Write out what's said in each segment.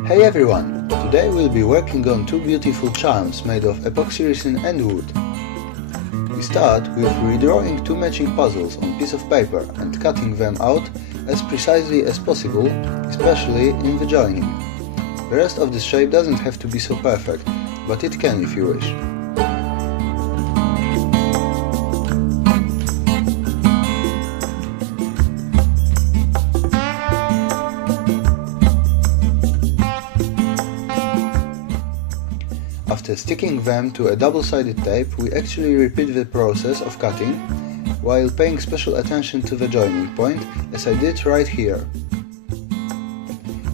Hey everyone! Today we'll be working on two beautiful charms made of epoxy resin and wood. We start with redrawing two matching puzzles on piece of paper and cutting them out as precisely as possible, especially in the joining. The rest of the shape doesn't have to be so perfect, but it can if you wish. After sticking them to a double-sided tape, we actually repeat the process of cutting, while paying special attention to the joining point, as I did right here.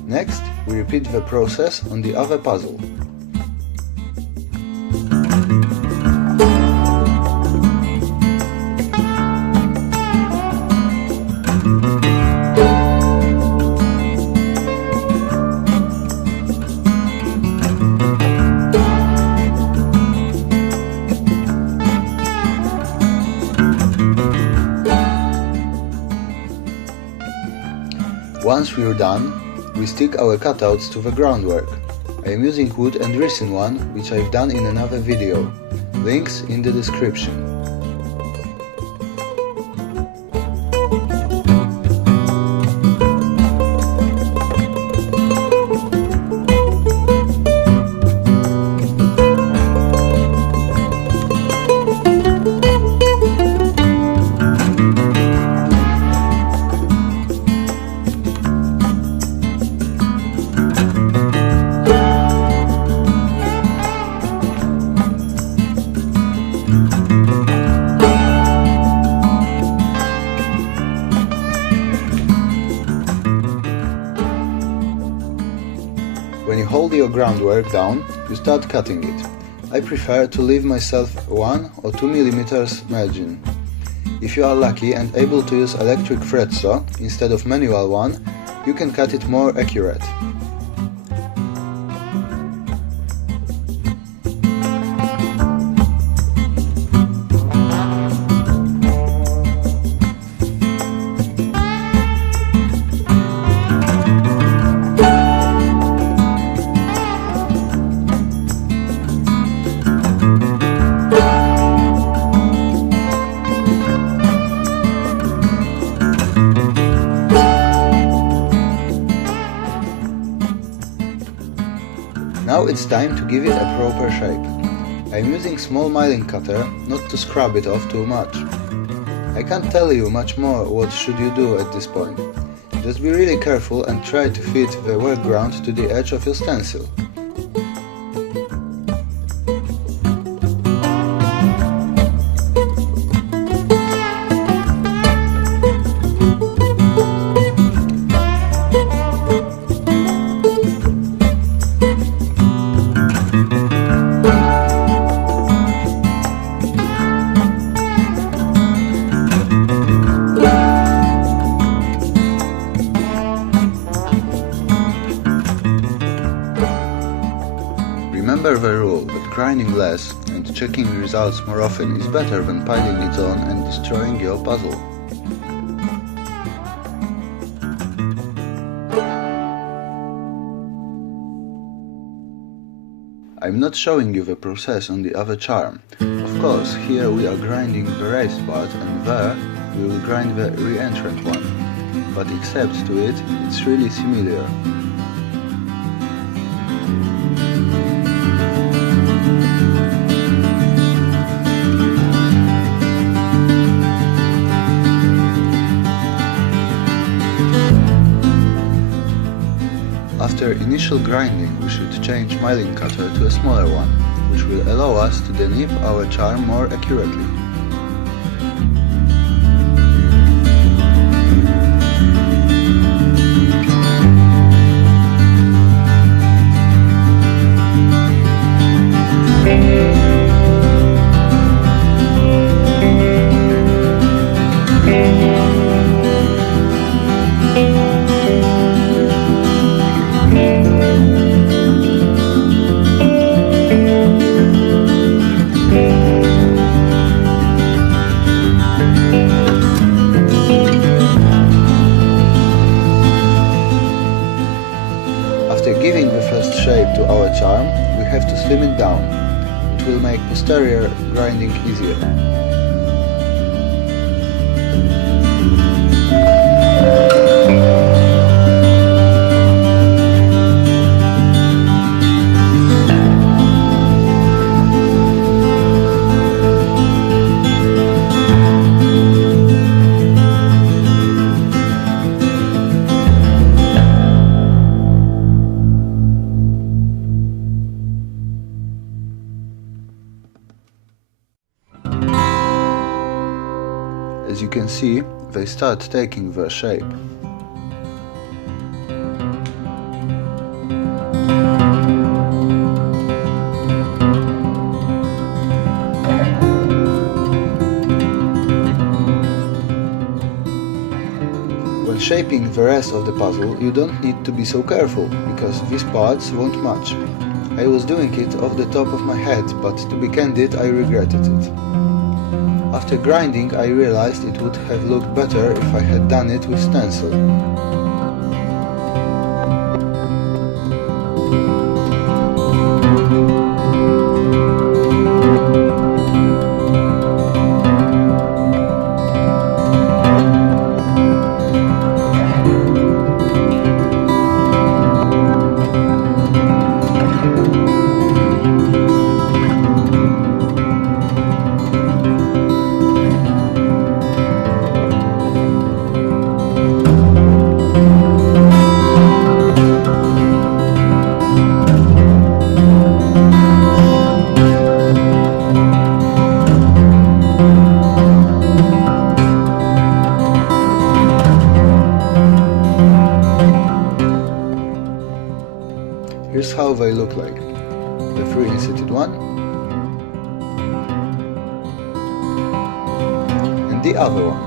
Next, we repeat the process on the other puzzle. Once we're done, we stick our cutouts to the groundwork. I am using wood and resin one, which I've done in another video. Links in the description. When you hold your groundwork down, you start cutting it. I prefer to leave myself 1 or 2 mm margin. If you are lucky and able to use electric thread saw instead of manual one, you can cut it more accurate. Now it's time to give it a proper shape. I'm using small milling cutter, not to scrub it off too much. I can't tell you much more what should you do at this point. Just be really careful and try to fit the work ground to the edge of your stencil. Remember the rule that grinding less and checking results more often is better than piling it on and destroying your puzzle. I'm not showing you the process on the other charm. Of course, here we are grinding the raised part and there we will grind the re-entrant one. But except to it, it's really similar. After initial grinding, we should change milling cutter to a smaller one, which will allow us to denip our charm more accurately. After giving the first shape to our charm, we have to slim it down. It will make posterior grinding easier. As you can see, they start taking their shape. When shaping the rest of the puzzle, you don't need to be so careful, because these parts won't match. I was doing it off the top of my head, but to be candid, I regretted it. After grinding, I realized it would have looked better if I had done it with stencil. Here's how they look like. The 3-inserted one and the other one.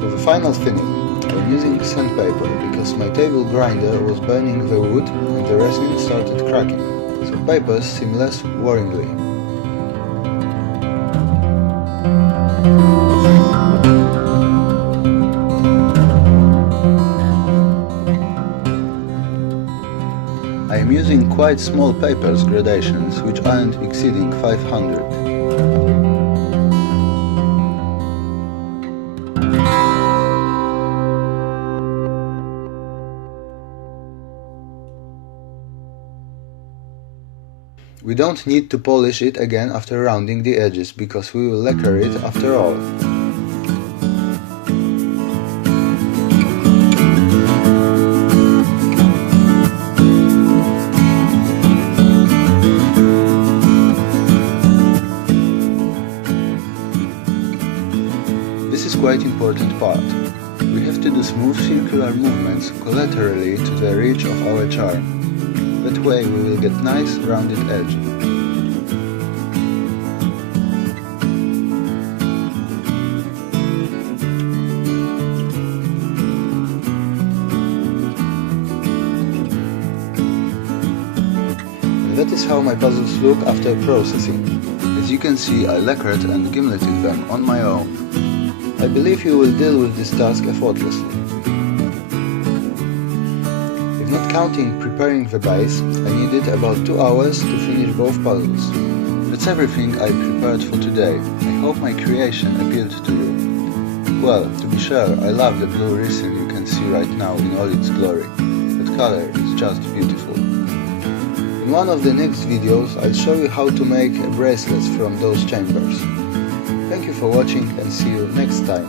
For the final filling, I'm using sandpaper because my table grinder was burning the wood and the resin started cracking, so papers seem less worryingly. I am using quite small papers gradations which aren't exceeding 500. We don't need to polish it again after rounding the edges because we will lacquer it after all. This is quite important part. We have to do smooth circular movements collaterally to the ridge of our charm. That way we will get nice rounded edge. And that is how my puzzles look after processing. As you can see, I lacquered and gimleted them on my own. I believe you will deal with this task effortlessly. If not counting preparing the base, I needed about 2 hours to finish both puzzles. That's everything I prepared for today. I hope my creation appealed to you. Well, to be sure, I love the blue resin you can see right now in all its glory. That color is just beautiful. In one of the next videos, I'll show you how to make bracelets from those chambers. Thank you for watching and see you next time.